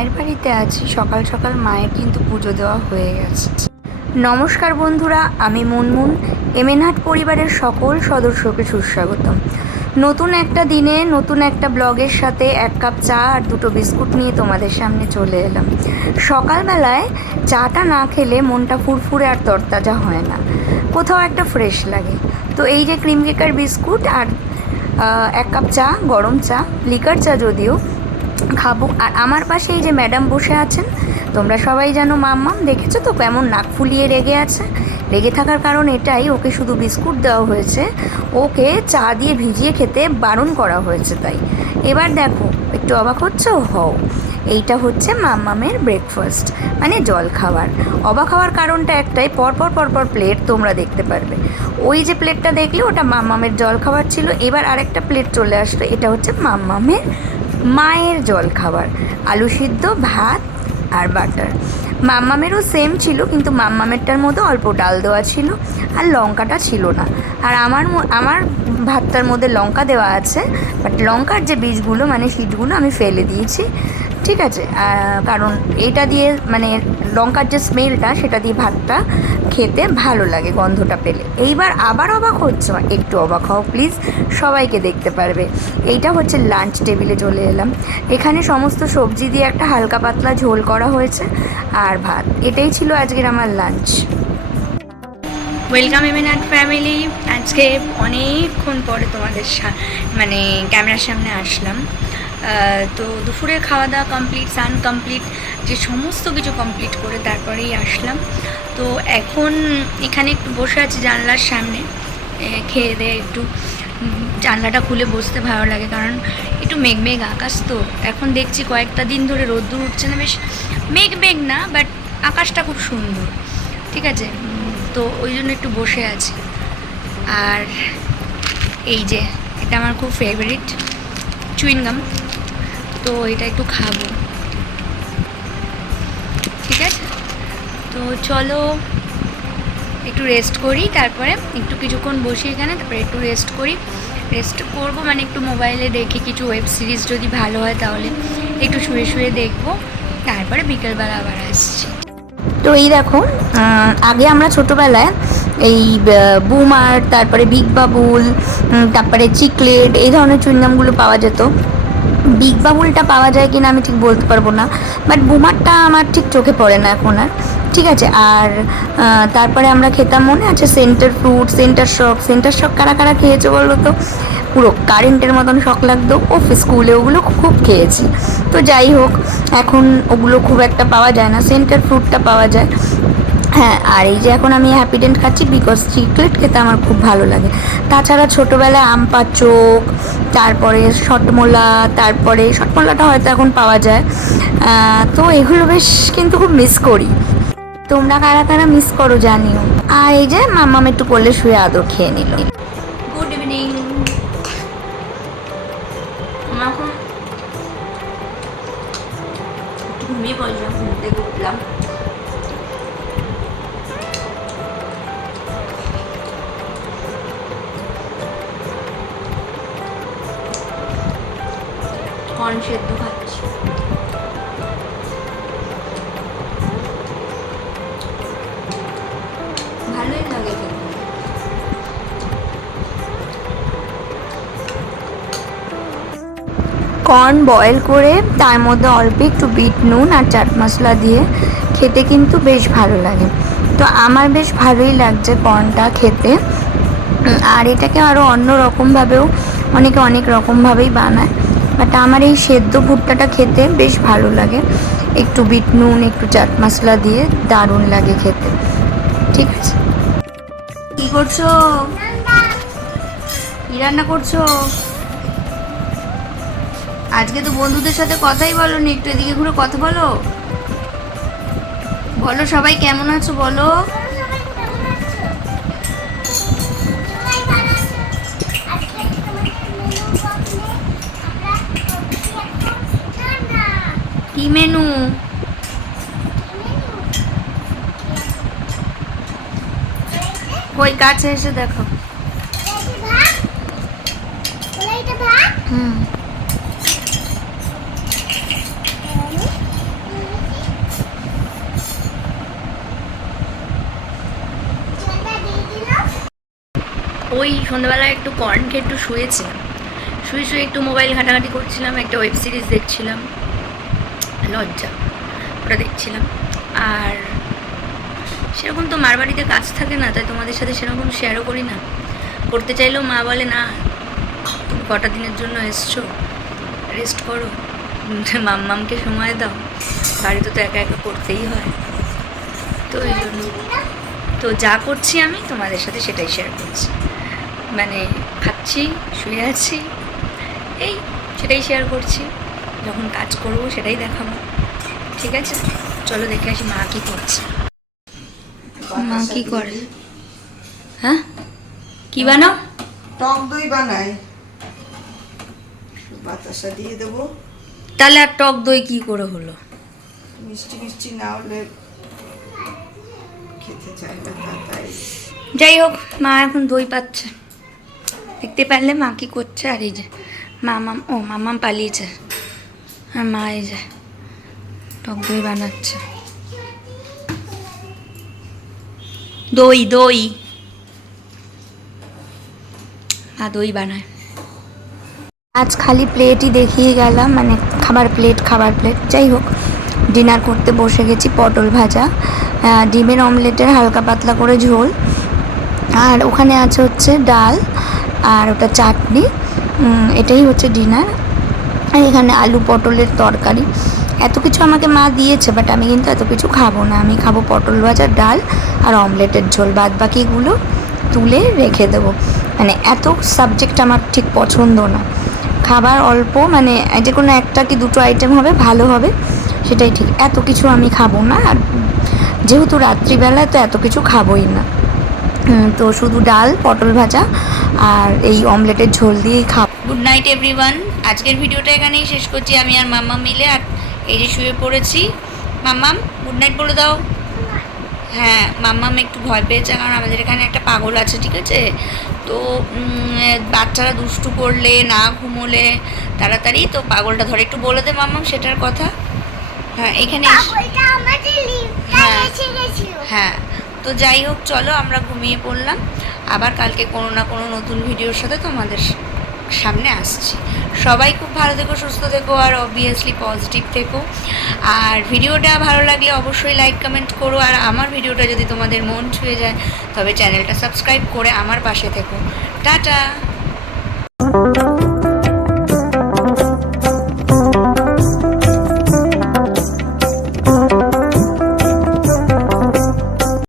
মায়ের বাড়িতে আছি। সকাল সকাল মায়ের কিন্তু পুজো দেওয়া হয়ে গেছে। নমস্কার বন্ধুরা, আমি মুনমুন। এমএনহাট পরিবারের সকল সদস্যকে সুস্বাগতম। নতুন একটা দিনে নতুন একটা ব্লগের সাথে এক কাপ চা আর দুটো বিস্কুট নিয়ে তোমাদের সামনে চলে এলাম। সকালবেলায় চাটা না খেলে মনটা ফুরফুরে আর তরতাজা হয় না, কোথাও একটা ফ্রেশ লাগে। তো এই যে ক্রিম কেকার বিস্কুট আর এক কাপ চা, গরম চা, লিকার চা যদিও, খাবো। আর আমার পাশে এই যে ম্যাডাম বসে আছেন, তোমরা সবাই জানো মাম্মাম, দেখেছো তো কেমন নাক ফুলিয়ে রেগে আছে। রেগে থাকার কারণ এটাই, ওকে শুধু বিস্কুট দেওয়া হয়েছে, ওকে চা দিয়ে ভিজিয়ে খেতে বারণ করা হয়েছে। তাই এবার দেখো, একটু অবাক হচ্ছো? হও, এইটা হচ্ছে মাম্মামের ব্রেকফাস্ট, মানে জল খাবার। অবাক হওয়ার কারণটা একটাই, পরপর প্লেট তোমরা দেখতে পারবে। ওই যে প্লেটটা দেখলে ওটা মাম্মামের জল খাবার ছিল, এবার আরেকটা প্লেট চলে আসলো, এটা হচ্ছে মাম্মামের মায়ের জল খাবার। আলু সিদ্ধ, ভাত আর বাটার। মাম্মামেরও সেম ছিল, কিন্তু মাম্মামেরটার মধ্যে অল্প ডাল দেওয়া ছিল আর লঙ্কাটা ছিল না। আর আমার ভাতটার মধ্যে লঙ্কা দেওয়া আছে, বাট লঙ্কার যে বীজগুলো মানে সিডগুলো আমি ফেলে দিয়েছি। ঠিক আছে, কারণ এটা দিয়ে মানে লঙ্কার যে স্মেলটা, সেটা দিয়ে ভাতটা খেতে ভালো লাগে গন্ধটা পেলে। এইবার আবার অবাক হচ্ছে? একটু অবাক হও প্লিজ, সবাইকে দেখতে পারবে। এইটা হচ্ছে লাঞ্চ টেবিলে চলে এলাম। এখানে সমস্ত সবজি দিয়ে একটা হালকা পাতলা ঝোল করা হয়েছে আর ভাত। এটাই ছিল আজকের আমার লাঞ্চ। Welcome এমএনহাট family. আজকে অনেকক্ষণ পরে তোমাদের মানে ক্যামেরার সামনে আসলাম। তো দুপুরের খাওয়া দাওয়া কমপ্লিট, স্নান কমপ্লিট, যে সমস্ত কিছু কমপ্লিট করে তারপরেই আসলাম। তো এখন এখানে একটু বসে আছি জানলার সামনে, খেয়ে দিয়ে একটু জানলাটা খুলে বসতে ভালো লাগে, কারণ একটু মেঘ আকাশ। তো এখন দেখছি কয়েকটা দিন ধরে রোদ্দুর উঠছে না, বেশ মেঘ না, বাট আকাশটা খুব সুন্দর। ঠিক আছে, তো ওই জন্য একটু বসে আছি। আর এই যে এটা আমার খুব ফেভারিট চুইংগাম, তো এটা একটু খাবো। ঠিক আছে, তো চলো একটু রেস্ট করি, তারপরে একটু কিছুক্ষণ বসি এখানে, তারপরে একটু রেস্ট করবো, মানে একটু মোবাইলে দেখি কিছু ওয়েব সিরিজ, যদি ভালো হয় তাহলে একটু শুয়ে দেখবো, তারপরে বিকেলবেলা আবার আসছি। তো এই দেখো, আগে আমরা ছোটোবেলায় এই বুমার, তারপরে বিগ বাবুল, তারপরে চিকলেট, এই ধরনের চুইংগামগুলো পাওয়া যেত। বিগ বাবুলটা পাওয়া যায় কিনা আমি ঠিক বলতে পারবো না, বাট বুমারটা আমার ঠিক চোখে পড়ে না এখন আর। ঠিক আছে, আর তারপরে আমরা খেতাম, মনে আছে, সেন্টার ফ্রুট, সেন্টার শক কারা কারা খেয়েছো বলো তো? পুরো কারেন্টের মতন শখ লাগতো। স্কুলে ওগুলো খুব খেয়েছি। তো যাই হোক, এখন ওগুলো খুব একটা পাওয়া যায় না, সেন্টার ফ্রুটটা পাওয়া যায়। হ্যাঁ, আর এই যে এখন আমি হ্যাপিডেন্ট খাচ্ছি, বিকজ চিকলেট খেতে আমার খুব ভালো লাগে। তাছাড়া ছোটোবেলায় আম পাচক, তারপরে শটমোলাটা হয়তো এখন পাওয়া যায়। তো এগুলো বেশ কিন্তু খুব মিস করি। তোমরা কারা কারা মিস করো জানিও। আর এই যে মাম্মাম একটু করলে শুয়ে আদর খেয়ে নিল। Good evening. এখন ঘুমিয়ে পড়লাম, ঘুম থেকে উঠলাম। কর্ন সেদ্ধ খাচ্ছি। ভালোই লাগে খেতে। কর্ন বয়েল করে তার মধ্যে অল্প একটু বিট নুন আর চাট মশলা দিয়ে খেতে কিন্তু বেশ ভালো লাগে। তো আমার বেশ ভালোই লাগছে কর্নটা খেতে। আর এটাকে আরও অন্য রকমভাবেও অনেকে অনেক রকমভাবেই বানায়, বাট আমার এই সেদ্ধ ভুট্টাটা খেতে বেশ ভালো লাগে। একটু বিট নুন, একটু চাট মশলা দিয়ে দারুণ লাগে খেতে। ঠিক আছে, কি করছো? কি রান্না করছো? আজকে তো বন্ধুদের সাথে কথাই বলোনি, একটু এদিকে ঘুরে কথা বলো। বলো সবাই কেমন আছো বলো। কি মেনু? কই কাছে এসে দেখো। ওই সন্ধ্যাবেলায় একটু কর্ন খেয়ে একটু শুয়েছিলাম, শুয়ে একটু মোবাইল ঘাটাঘাটি করছিলাম, একটা ওয়েব সিরিজ দেখছিলাম, লজ্জা, ওটা দেখছিলাম। আর সেরকম তো মার বাড়িতে কাজ থাকে না, তাই তোমাদের সাথে সেরকম শেয়ারও করি না। করতে চাইলেও মা বলে না, তুমি কটা দিনের জন্য এসছো, রেস্ট করো, মাম্মামকে সময় দাও, বাড়িতে তো একা একা করতেই হয়। তো এই জন্য তো যা করছি আমি তোমাদের সাথে সেটাই শেয়ার করছি, মানে খাচ্ছি, শুয়ে আছি, এই সেটাই শেয়ার করছি। যখন কাজ করবো সেটাই দেখাবো, ঠিক আছে? চলো দেখে আসি মা কী করছে। মা কী করে? হ্যাঁ, কি বানাও? টক দই বানাই, বাতাসা দিয়ে দেবো। তাহলে আর টক দই কি করে হলো? মিষ্টি মিষ্টি না হলে খেতে চাই না, তাই। যাই হোক, মা এখন দই পাচ্ছে, দেখতে পারলে মা কি করছে। আর এই যে মামাম পালিয়েছে, আর মা এই যে টক দই বানাচ্ছে। দই দই দই বানায়। আজ খালি প্লেটই দেখিয়ে গেলাম, মানে খাবার প্লেট। যাই হোক, ডিনার করতে বসে গেছি। পটল ভাজা, ডিমের অমলেটের হালকা পাতলা করে ঝোল, আর ওখানে আছে হচ্ছে ডাল, আর ওটা চাটনি। এটাই হচ্ছে ডিনার। আর এখানে আলু পটলের তরকারি। এত কিছু আমাকে মা দিয়েছে, বাট আমি কিন্তু এত কিছু খাবো না। আমি খাবো পটল ভাজা, ডাল আর অমলেটের ঝোল, বাদ বাকিগুলো তুলে রেখে দেবো। মানে এত সাবজেক্ট আমার ঠিক পছন্দ না। খাবার অল্প, মানে যে কোনো একটা কি দুটো আইটেম হবে, ভালো হবে, সেটাই ঠিক। এত কিছু আমি খাবো না, আর যেহেতু রাত্রিবেলায় তো এত কিছু খাবোই না। তো শুধু ডাল, পটল ভাজা আর এই অমলেটের ঝোল দিয়েই খাবো। Good night everyone. আজকের ভিডিওটা এখানেই শেষ করছি, আমি আর মাম্মা মিলে। আর এই যে শুয়ে পড়েছি। মাম্মাম গুড নাইট বলে দাও। হ্যাঁ, মাম্মাম একটু ভয় পেয়েছে, কারণ আমাদের এখানে একটা পাগল আছে, ঠিক আছে? তো বাচ্চারা দুষ্টু করলে, না ঘুমোলে তাড়াতাড়ি তো পাগলটা ধরে। একটু বলে দে মাম্মাম সেটার কথা। হ্যাঁ, এখানে হ্যাঁ। তো যাই হোক, চলো আমরা ঘুমিয়ে পড়লাম। আবার কালকে কোনো না কোনো নতুন ভিডিওর সাথে তোমাদের সামনে আসছি। সবাই খুব ভালো থেকো, সুস্থ থেকো, আর অবভিয়াসলি পজিটিভ থেকো। আর ভিডিওটা ভালো লাগলে অবশ্যই লাইক কমেন্ট করো। আর আমার ভিডিওটা যদি তোমাদের মন ছুঁয়ে যায়, তবে চ্যানেলটা সাবস্ক্রাইব করে আমার পাশে থেকো। টাটা।